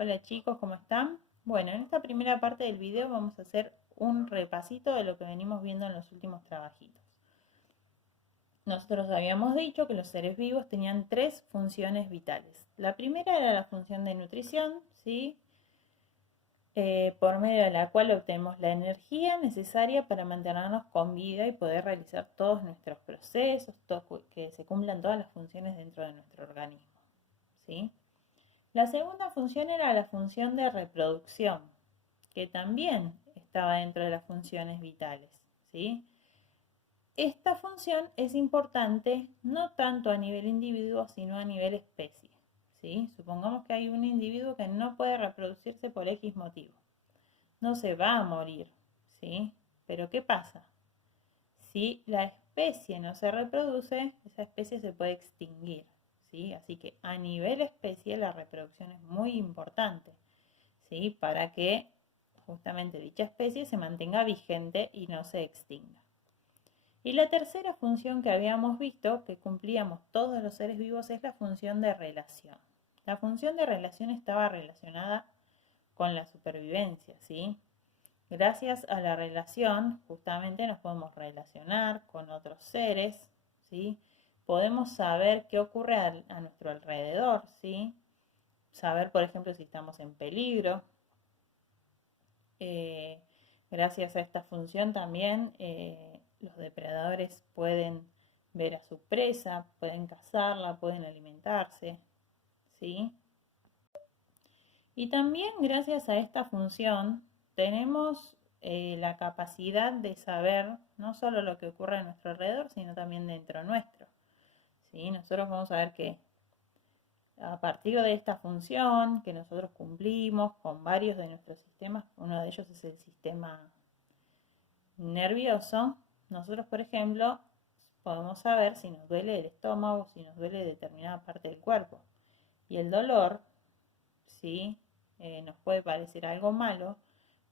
Hola chicos, ¿cómo están? Bueno, en esta primera parte del video vamos a hacer un repasito de lo que venimos viendo en los últimos trabajitos. Nosotros habíamos dicho que los seres vivos tenían tres funciones vitales. La primera era la función de nutrición, ¿sí? Por medio de la cual obtenemos la energía necesaria para mantenernos con vida y poder realizar todos nuestros procesos, que se cumplan todas las funciones dentro de nuestro organismo, ¿sí? La segunda función era la función de reproducción, que también estaba dentro de las funciones vitales, ¿sí? Esta función es importante no tanto a nivel individuo, sino a nivel especie, ¿sí? Supongamos que hay un individuo que no puede reproducirse por X motivo. No se va a morir, ¿sí? Pero ¿qué pasa? Si la especie no se reproduce, esa especie se puede extinguir, ¿sí? Así que a nivel especie la reproducción es muy importante, ¿sí? Para que justamente dicha especie se mantenga vigente y no se extinga. Y la tercera función que habíamos visto, que cumplíamos todos los seres vivos, es la función de relación. La función de relación estaba relacionada con la supervivencia, ¿sí? Gracias a la relación, justamente nos podemos relacionar con otros seres, ¿sí? Podemos saber qué ocurre a nuestro alrededor, ¿sí? Saber, por ejemplo, si estamos en peligro. Eh, Gracias a esta función también los depredadores pueden ver a su presa, pueden cazarla, pueden alimentarse, ¿sí? Y también gracias a esta función tenemos la capacidad de saber no solo lo que ocurre a nuestro alrededor, sino también dentro nuestro, ¿sí? Nosotros vamos a ver que a partir de esta función que nosotros cumplimos con varios de nuestros sistemas, uno de ellos es el sistema nervioso, nosotros, por ejemplo, podemos saber si nos duele el estómago, si nos duele determinada parte del cuerpo. Y el dolor, ¿sí? Nos puede parecer algo malo,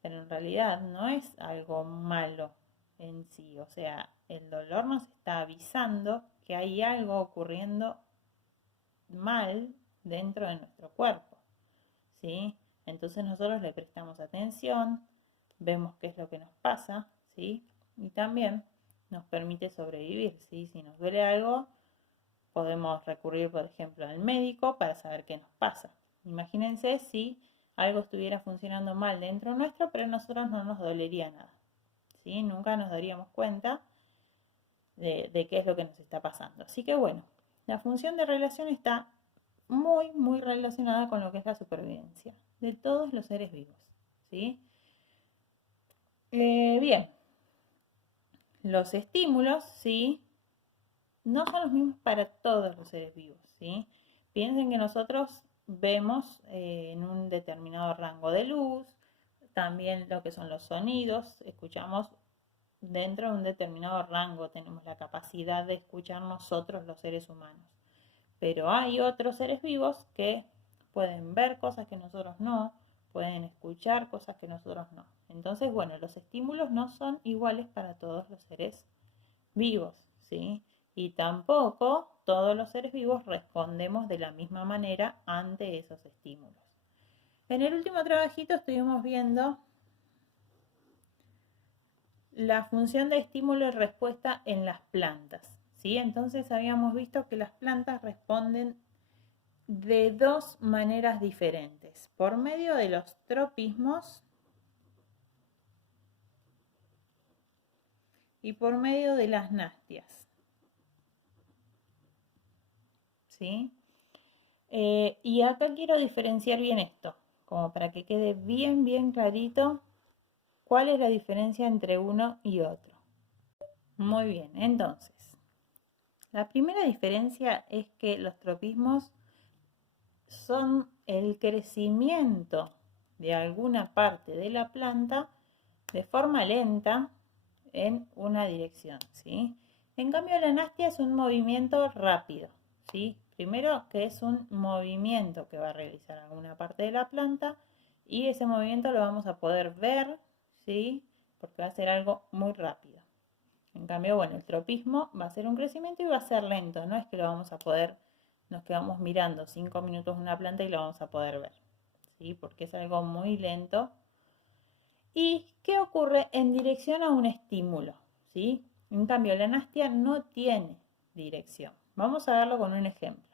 pero en realidad no es algo malo en sí. O sea, el dolor nos está avisando que hay algo ocurriendo mal dentro de nuestro cuerpo, ¿sí? Entonces nosotros le prestamos atención, vemos qué es lo que nos pasa, ¿sí? Y también nos permite sobrevivir, ¿sí? Si nos duele algo, podemos recurrir, por ejemplo, al médico para saber qué nos pasa. Imagínense si algo estuviera funcionando mal dentro nuestro, pero a nosotros no nos dolería nada, ¿sí? Nunca nos daríamos cuenta de qué es lo que nos está pasando. Así que bueno, la función de relación está muy relacionada con lo que es la supervivencia de todos los seres vivos, ¿sí? Bien, los estímulos, ¿sí? No son los mismos para todos los seres vivos, ¿sí? Piensen que nosotros vemos en un determinado rango de luz, también lo que son los sonidos, escuchamos dentro de un determinado rango, tenemos la capacidad de escuchar nosotros los seres humanos. Pero hay otros seres vivos que pueden ver cosas que nosotros no, pueden escuchar cosas que nosotros no. Entonces, bueno, los estímulos no son iguales para todos los seres vivos, ¿sí? Y tampoco todos los seres vivos respondemos de la misma manera ante esos estímulos. En el último trabajito estuvimos viendo la función de estímulo y respuesta en las plantas, ¿sí? Entonces habíamos visto que las plantas responden de dos maneras diferentes, por medio de los tropismos y por medio de las nastias, ¿sí? Y acá quiero diferenciar bien esto, como para que quede bien clarito cuál es la diferencia entre uno y otro. Muy bien, entonces, la primera diferencia es que los tropismos son el crecimiento de alguna parte de la planta de forma lenta en una dirección, ¿sí? En cambio, la nastia es un movimiento rápido, ¿sí? Primero que es un movimiento que va a realizar alguna parte de la planta y ese movimiento lo vamos a poder ver, ¿sí? Porque va a ser algo muy rápido. En cambio, bueno, el tropismo va a ser un crecimiento y va a ser lento, no es que lo vamos a poder, nos quedamos mirando 5 minutos una planta y lo vamos a poder ver, ¿sí? Porque es algo muy lento. ¿Y qué ocurre? En dirección a un estímulo, ¿sí? En cambio, la nastia no tiene dirección. Vamos a verlo con un ejemplo.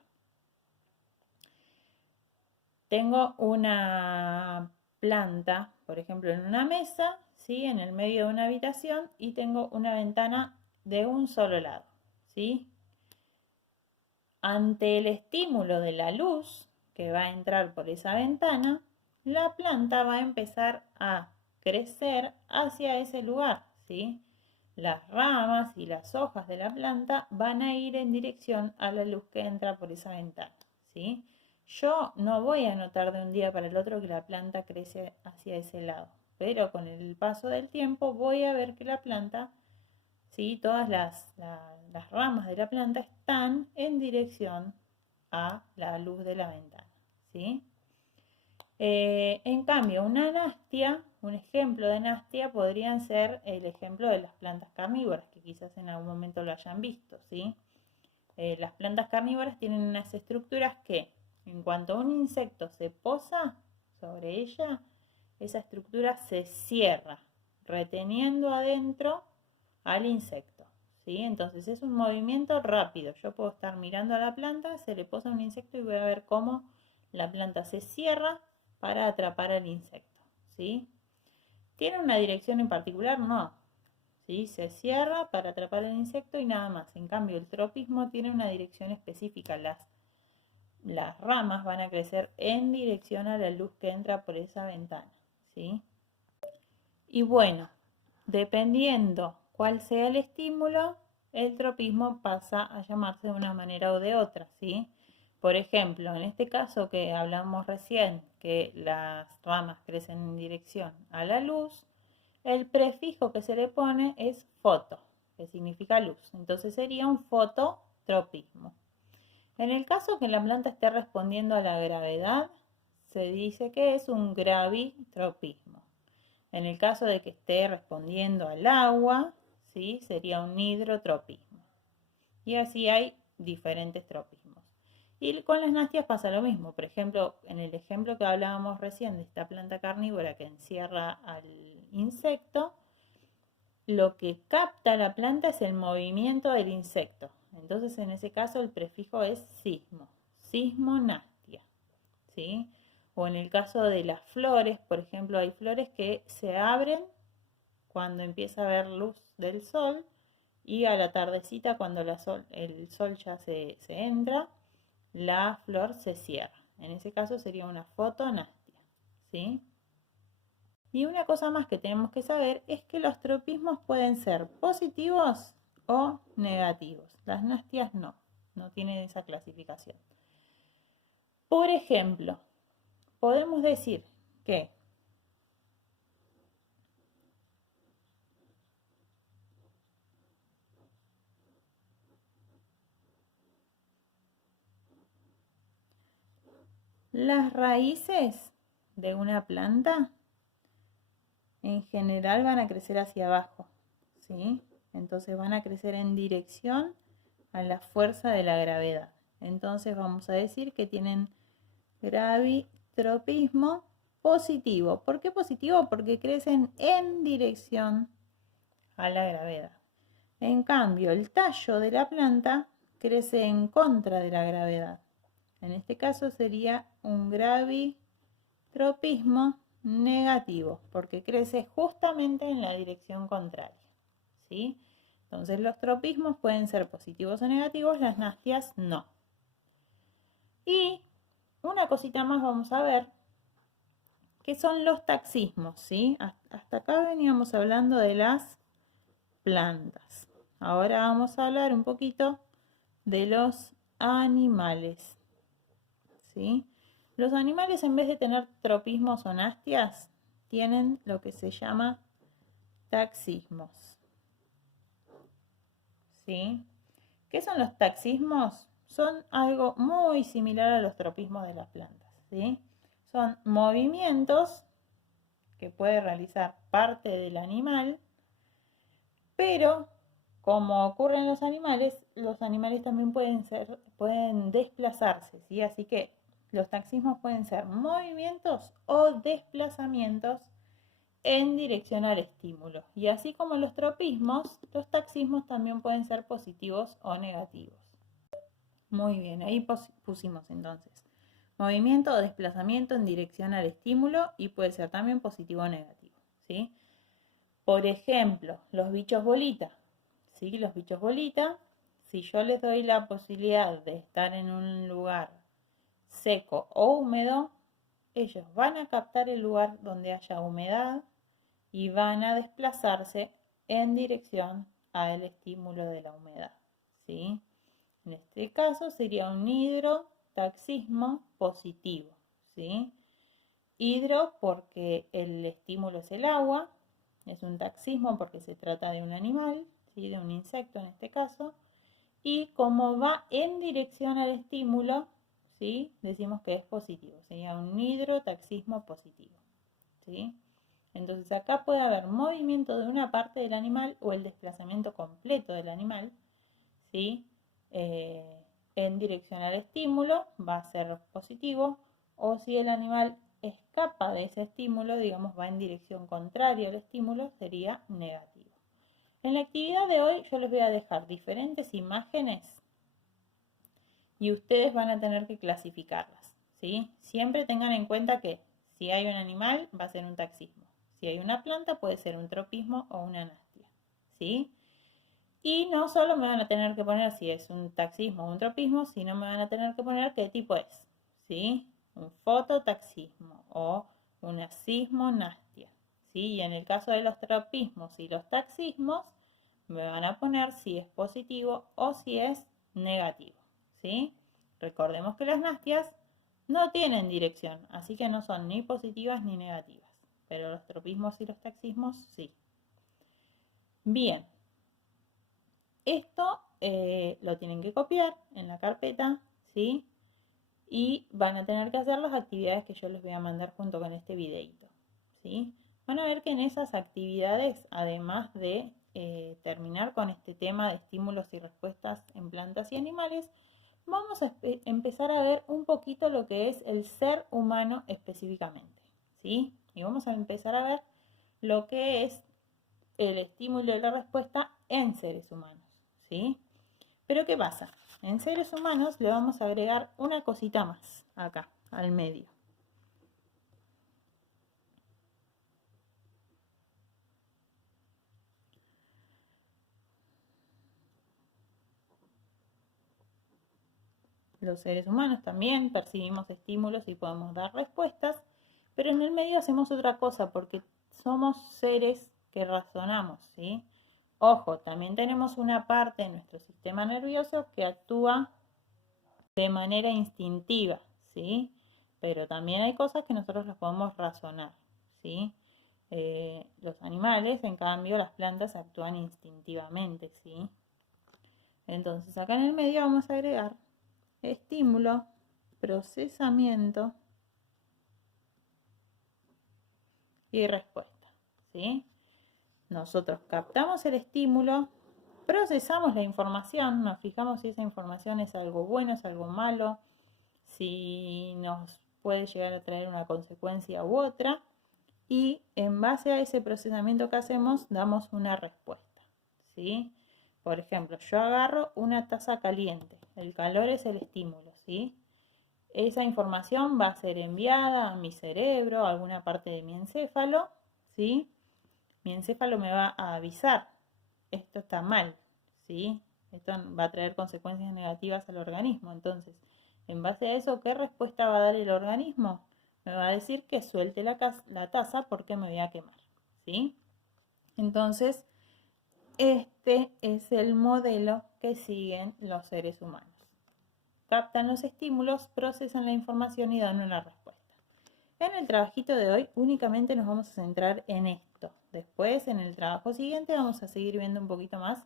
Tengo una planta, por ejemplo, en una mesa, ¿sí? En el medio de una habitación y tengo una ventana de un solo lado, ¿sí? Ante el estímulo de la luz que va a entrar por esa ventana, la planta va a empezar a crecer hacia ese lugar, ¿sí? Las ramas y las hojas de la planta van a ir en dirección a la luz que entra por esa ventana, ¿sí? Yo no voy a notar de un día para el otro que la planta crece hacia ese lado, pero con el paso del tiempo voy a ver que la planta, ¿sí? Todas las ramas de la planta están en dirección a la luz de la ventana, ¿sí? En cambio, una nastia, un ejemplo de nastia podrían ser el ejemplo de las plantas carnívoras, que quizás en algún momento lo hayan visto, ¿sí? Las plantas carnívoras tienen unas estructuras que, en cuanto un insecto se posa sobre ella, esa estructura se cierra, reteniendo adentro al insecto, ¿sí? Entonces es un movimiento rápido. Yo puedo estar mirando a la planta, se le posa un insecto y voy a ver cómo la planta se cierra para atrapar al insecto, ¿sí? ¿Tiene una dirección en particular? No, ¿sí? Se cierra para atrapar el insecto y nada más. En cambio, el tropismo tiene una dirección específica. Las ramas van a crecer en dirección a la luz que entra por esa ventana, ¿sí? Y bueno, dependiendo cuál sea el estímulo, el tropismo pasa a llamarse de una manera o de otra, ¿sí? Por ejemplo, en este caso que hablamos recién, que las ramas crecen en dirección a la luz, el prefijo que se le pone es foto, que significa luz. Entonces sería un fototropismo. En el caso que la planta esté respondiendo a la gravedad, se dice que es un gravitropismo. En el caso de que esté respondiendo al agua, ¿sí? Sería un hidrotropismo. Y así hay diferentes tropismos. Y con las nastias pasa lo mismo. Por ejemplo, en el ejemplo que hablábamos recién de esta planta carnívora que encierra al insecto, lo que capta la planta es el movimiento del insecto. Entonces, en ese caso, el prefijo es sismo, sismonastia, ¿sí? O en el caso de las flores, por ejemplo, hay flores que se abren cuando empieza a haber luz del sol y a la tardecita, cuando el sol ya se entra, la flor se cierra. En ese caso sería una fotonastia, ¿sí? Y una cosa más que tenemos que saber es que los tropismos pueden ser positivos o negativos. Las nastias no tienen esa clasificación. Por ejemplo, podemos decir que las raíces de una planta en general van a crecer hacia abajo, ¿sí? Entonces van a crecer en dirección a la fuerza de la gravedad. Entonces vamos a decir que tienen gravitropismo positivo. ¿Por qué positivo? Porque crecen en dirección a la gravedad. En cambio, el tallo de la planta crece en contra de la gravedad. En este caso sería un gravitropismo negativo, porque crece justamente en la dirección contraria, ¿sí? Entonces los tropismos pueden ser positivos o negativos, las nastias no. Y una cosita más vamos a ver, que son los taxismos, ¿sí? Hasta acá veníamos hablando de las plantas. Ahora vamos a hablar un poquito de los animales, ¿sí? Los animales, en vez de tener tropismos o nastias, tienen lo que se llama taxismos, ¿sí? ¿Qué son los taxismos? Son algo muy similar a los tropismos de las plantas, ¿sí? Son movimientos que puede realizar parte del animal, pero como ocurre en los animales también pueden desplazarse, ¿sí? Así que Los taxismos pueden ser movimientos o desplazamientos en dirección al estímulo. Y así como los tropismos, los taxismos también pueden ser positivos o negativos. Muy bien, ahí pusimos entonces movimiento o desplazamiento en dirección al estímulo y puede ser también positivo o negativo, ¿sí? Por ejemplo, los bichos bolita, ¿sí? Los bichos bolita, si yo les doy la posibilidad de estar en un lugar seco o húmedo, ellos van a captar el lugar donde haya humedad y van a desplazarse en dirección al estímulo de la humedad, ¿sí? En este caso sería un hidrotaxismo positivo, ¿sí? Hidro porque el estímulo es el agua, es un taxismo porque se trata de un animal, ¿sí? De un insecto en este caso, y como va en dirección al estímulo, ¿sí? Decimos que es positivo, sería un hidrotaxismo positivo, ¿sí? Entonces acá puede haber movimiento de una parte del animal o el desplazamiento completo del animal, ¿sí? En dirección al estímulo va a ser positivo, o si el animal escapa de ese estímulo, digamos va en dirección contraria al estímulo, sería negativo. En la actividad de hoy yo les voy a dejar diferentes imágenes y ustedes van a tener que clasificarlas, ¿sí? Siempre tengan en cuenta que si hay un animal va a ser un taxismo, si hay una planta puede ser un tropismo o una anastia, ¿sí? Y no solo me van a tener que poner si es un taxismo o un tropismo, sino me van a tener que poner qué tipo es, ¿sí? Un fototaxismo o un asismonastia, ¿sí? Y en el caso de los tropismos y los taxismos, me van a poner si es positivo o si es negativo, ¿sí? Recordemos que las nastias no tienen dirección, así que no son ni positivas ni negativas, pero los tropismos y los taxismos sí. Bien. Esto lo tienen que copiar en la carpeta, ¿sí? Y van a tener que hacer las actividades que yo les voy a mandar junto con este videito, ¿sí? Van a ver que en esas actividades, además de terminar con este tema de estímulos y respuestas en plantas y animales, vamos a empezar a ver un poquito lo que es el ser humano específicamente, ¿sí? Y vamos a empezar a ver lo que es el estímulo y la respuesta en seres humanos, ¿sí? Pero ¿qué pasa? En seres humanos le vamos a agregar una cosita más acá, al medio. Los seres humanos también percibimos estímulos y podemos dar respuestas, pero en el medio hacemos otra cosa porque somos seres que razonamos, ¿sí? Ojo, también tenemos una parte de nuestro sistema nervioso que actúa de manera instintiva, ¿sí? Pero también hay cosas que nosotros las podemos razonar, ¿sí? Los animales, en cambio, las plantas actúan instintivamente, ¿sí? Entonces, acá en el medio vamos a agregar estímulo, procesamiento y respuesta, ¿sí? Nosotros captamos el estímulo, procesamos la información, nos fijamos si esa información es algo bueno, es algo malo, si nos puede llegar a traer una consecuencia u otra, y en base a ese procesamiento que hacemos damos una respuesta, ¿sí? Por ejemplo, yo agarro una taza caliente, el calor es el estímulo, ¿sí? Esa información va a ser enviada a mi cerebro, a alguna parte de mi encéfalo, ¿sí? Mi encéfalo me va a avisar, esto está mal, ¿sí? Esto va a traer consecuencias negativas al organismo. Entonces, en base a eso, ¿qué respuesta va a dar el organismo? Me va a decir que suelte la taza porque me voy a quemar, ¿sí? Entonces, este es el modelo que siguen los seres humanos. Captan los estímulos, procesan la información y dan una respuesta. En el trabajito de hoy únicamente nos vamos a centrar en esto. Después, en el trabajo siguiente, vamos a seguir viendo un poquito más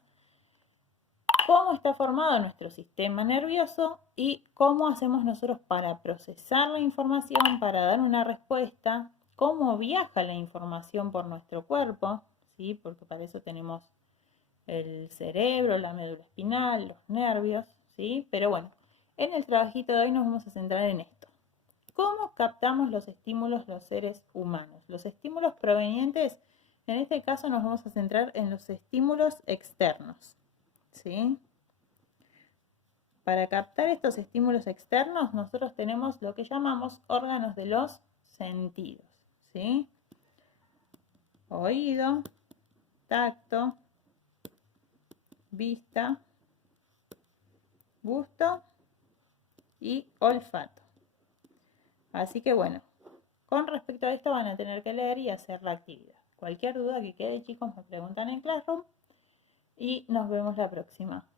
cómo está formado nuestro sistema nervioso y cómo hacemos nosotros para procesar la información, para dar una respuesta, cómo viaja la información por nuestro cuerpo, ¿sí? Porque para eso tenemos el cerebro, la médula espinal, los nervios, ¿sí? Pero bueno, en el trabajito de hoy nos vamos a centrar en esto. ¿Cómo captamos los estímulos los seres humanos? Los estímulos provenientes, en este caso nos vamos a centrar en los estímulos externos, ¿sí? Para captar estos estímulos externos, nosotros tenemos lo que llamamos órganos de los sentidos, ¿sí? Oído, tacto, vista, gusto y olfato. Así que bueno, con respecto a esto van a tener que leer y hacer la actividad. Cualquier duda que quede, chicos, me preguntan en Classroom y nos vemos la próxima.